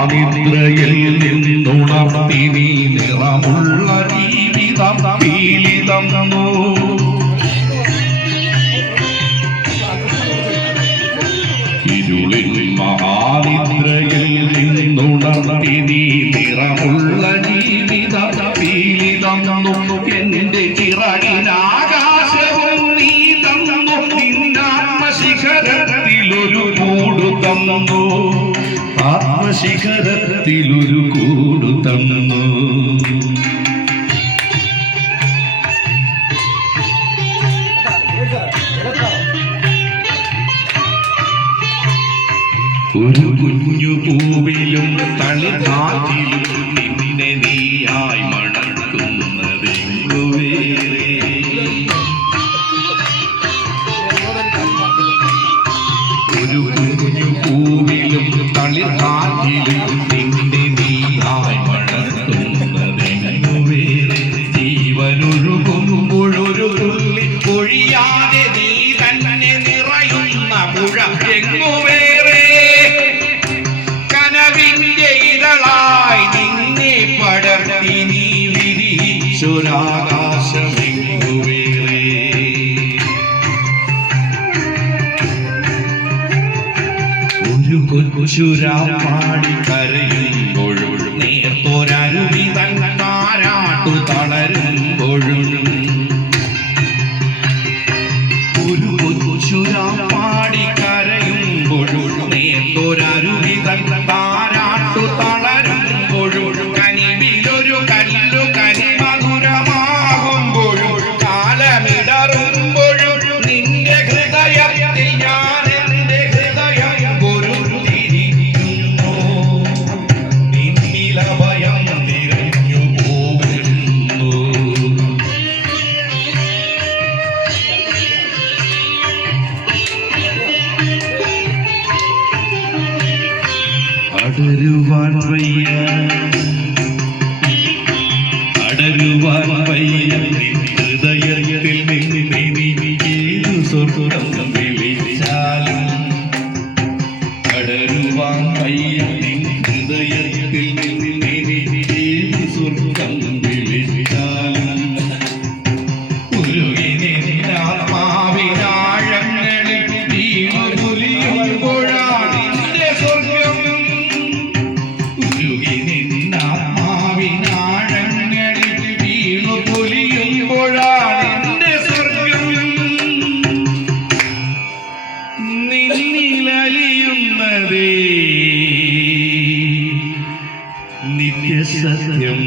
മഹാനിദ്രയിൽ നിന്നുണർത്തി നീ നിറമുള്ള ജീവിതം പീലിതം തന്നു. ഇരുളിൽ മഹാനിദ്രയിൽ നിന്നുണർത്തി നീ നിറമുള്ള ജീവിതം പീലിതം തന്നു. എന്റെ ചിറകിനാകാശവും നീ തന്നു. നിന്നാത്മശിഖരത്തിലൊരു കൂട് തന്നു. ആത്മശിഖരത്തിലൊരു കൂട് തന്നു. ഒരു കുഞ്ഞു പൂവിലും തളികാറ്റിലും നിന്നെ നീയായി മണക്കുന്നതെങ്ങു വേറെ. ഒരു കുഞ്ഞു പൂവിലും തളികാറ്റിലും നിന്നെ നീയായി മണക്കുന്നതെങ്ങു വേറെ. ജീവനൊഴുകുമ്പോഴൊരു തുള്ളി ഒഴിയാതെ നീ തന്നെ നിറയുന്ന പുഴ എങ്ങു വേറെ. കനവിന്റെ ഇതളായി നിന്നെ പടർത്തി നീ വിരിച്ചൊരാകാശമെങ്ങു വേറെ. ഒരു കൊച്ചുരാപ്പാടി കരയുമ്പോഴും നേർത്തൊരരുവി തൻ താരാട്ടു തളരുമ്പോഴും. ഒരു കൊച്ചുരാപ്പാടി കരയുമ്പോഴും നേർത്തൊരരുവി തൻ താരാട്ടു തളരുമ്പോഴും. കനിവിലൊരു കല്ലു കനിമധുരമാകുമ്പോഴും കാലമിടറുമ്പോഴും നിന്റെ ഹൃദയത്തിൽ ഞാൻ എന്റെ ഹൃദയം പൊരുതിരിക്കുന്നു. നിന്നിലഭയം നിറഞ്ഞു പോകുന്നു. അടരുവാൻ വയ്യ അടരുവാൻ വയ്യ ഹൃദയത്തിൽ നിന്നെ നീ ഏതു സ്വർഗം വിളിച്ചാലും. അടരുവാൻ വയ്യ ഹൃദയത്തിൽ നിന്നെ നീ ഏതു സ്വർഗം വിളിച്ചാലും. ഉരുകി നിന്നാത്മാവിനാഴങ്ങളിൽ വീണു പുലിയുമ്പോഴാണ് നിന്റെ സ്വർഗം. ഉരുകി നിന്നാത്മാവിനാഴങ്ങളിൽ വീണു പുലിയുമ്പോഴാണ് നിന്റെ സ്വർഗം. നിന്നിലലിയുന്നതേ നിത്യസത്യം.